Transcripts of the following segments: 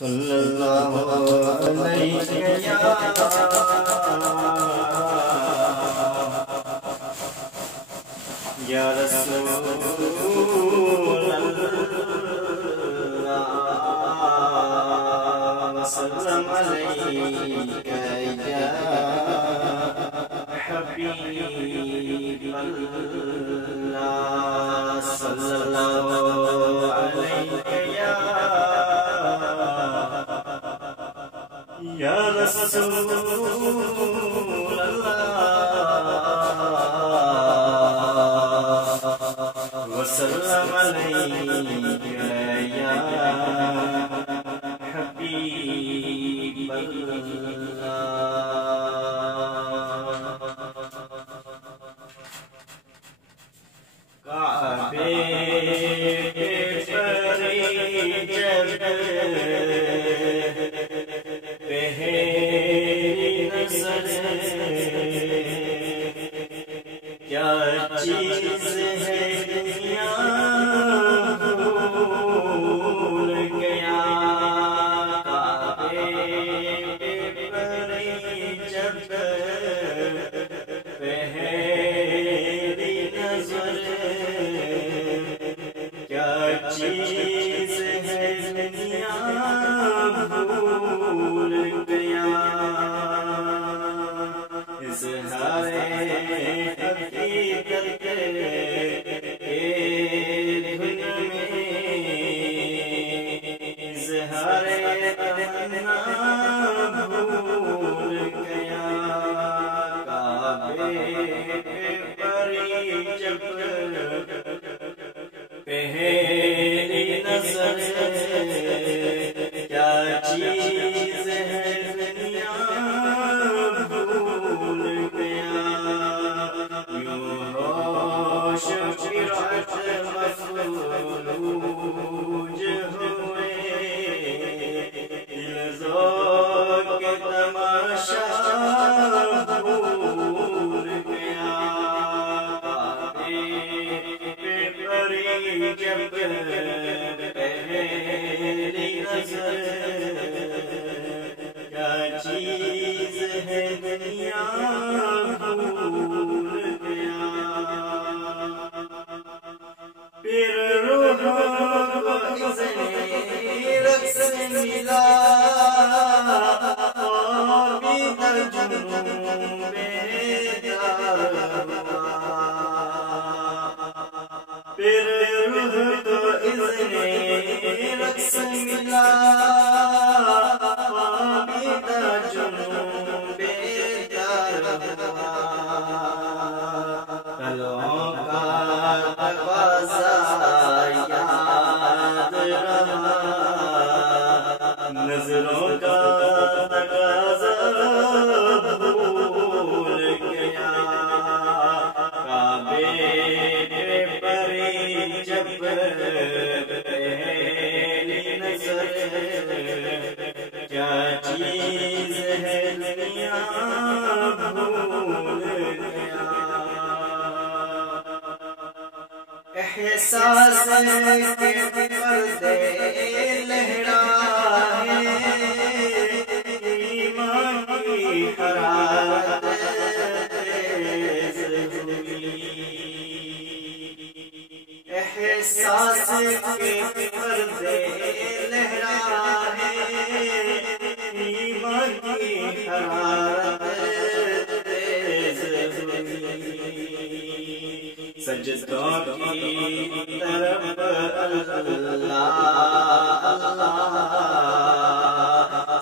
सल्लल्लाहु अलैहि या रसूलल्लाह वसल्लम अलैका या हबीबल्लाह सल्लल्लाहु अलैहि या रसूलल्लाह वसल्लम अलैका या हबीबल्लाह। काबे क्या चीज है दुनिया भूल गया। काबे पर जब पहली नजर क्या चीज है दुनिया भूल गया। इज़हारे हकीकत के धुन में इज़हारे तमन्ना भूल गया। काबे पर जब पहली नजर क्या चीज है दुनिया भूल गया। यूं होश फिरात मफलूज हुए दिल ज़ौक़ तमाशा भूल गया। जब पहली नजर क्या चीज है दुनिया भूल गया। फिर रूह को इज़्ने रक़्स मिला आबिदा जुनून बेदार हुआ। फिर रूह को इज़्ने रक़्स मिला आबिदा जुनून बेदार हुआ। कलों का तक़ाज़ा याद रहा नज़रों का तक़ाज़ा भूल गया। काबे जब पहली नजर क्या चीज है दुनिया भूल गया। एहसास के पर्दे लहराए ईमान की हरारत तेज़ हुई। एहसास के पर्दे लहराए ईमान की हरारत तेज़ हुई। सजदों की तरफ अल्लाह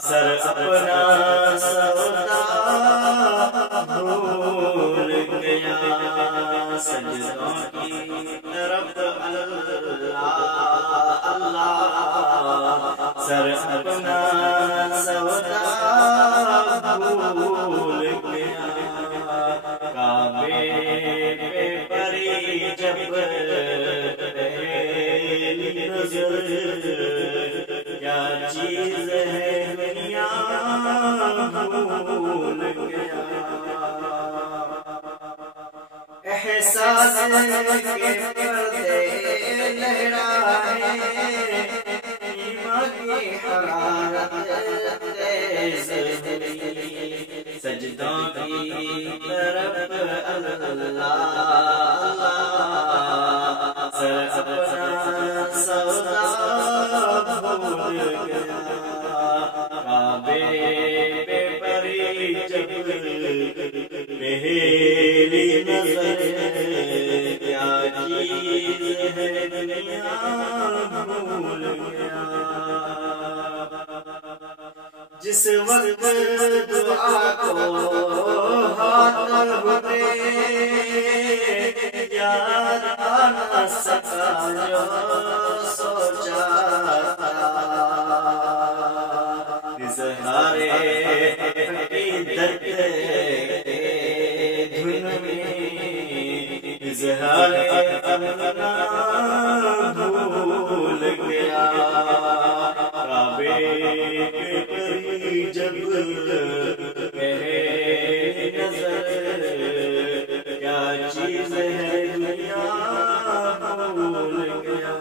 सर अपना सौदा भूल गया। सजदों की तरफ अल्लाह सर अपना सौदा भूल गया। काबे पर जब पहली नजर क्या चीज है दुनिया भूल गया। एहसास के पर्दे लहराए ईमान की हरारत सौदा भूल गया। काबे पे परी जब पहली नजर, क्या चीज है दुनिया भूल गया। जिस वक्त दुआ को हाथ बढ़े, याद आना सका जो सोचा था। इज़हारे दर्द धुन में, इज़हारे अपना भूल गया। काबे पे परी जब पहली नजर, क्या चीज है दुनिया भूल गया।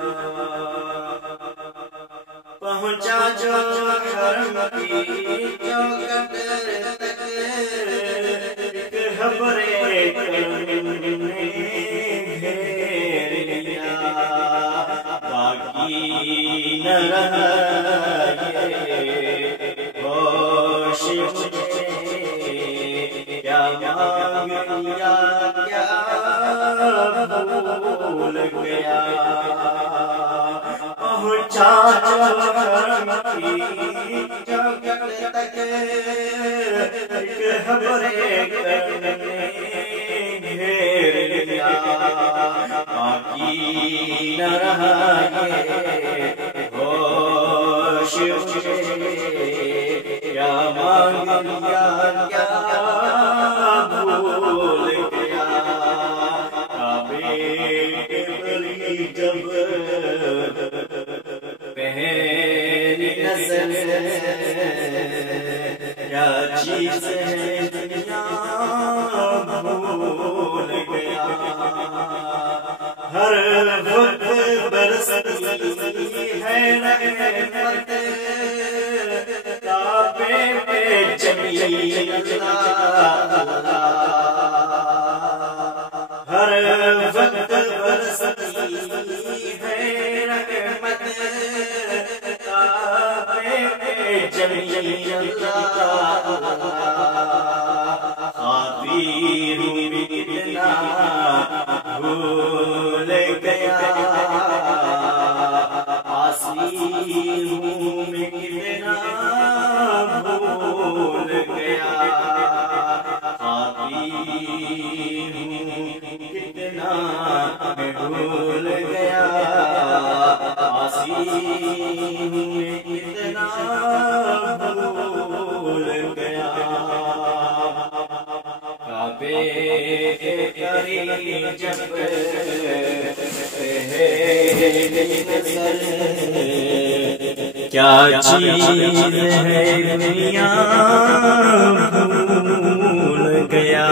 पहुंचा जो हरम की चौखट तक, खबरे करने घेर लिया। बाकी न रहा होश मुझे, क्या मांग लिया क्या भूल गया। पहुंचा हरम की चौखट तक, खबरे करने घेर लिया। बाकी न रहा ये होश मुझे, क्या मांग लिया क्या भूल गया। काबे पे परी जब पहली नजर, क्या चीज है दुनिया भूल गया। हर वक्त बरसती है रहमत, काबे पे जमी अल्लाह। हर वक्त बरसती है रहमत, काबे पे जमी अल्लाह। खाती हूँ कितना भूल गया, आसी हूँ मैं कितना भूल गया। खाती हूँ कितना मैं भूल गया, आसी हूँ मैं कितना भूल गया। काबे करी जब पहली नजर, क्या चीज है दुनिया भूल गया।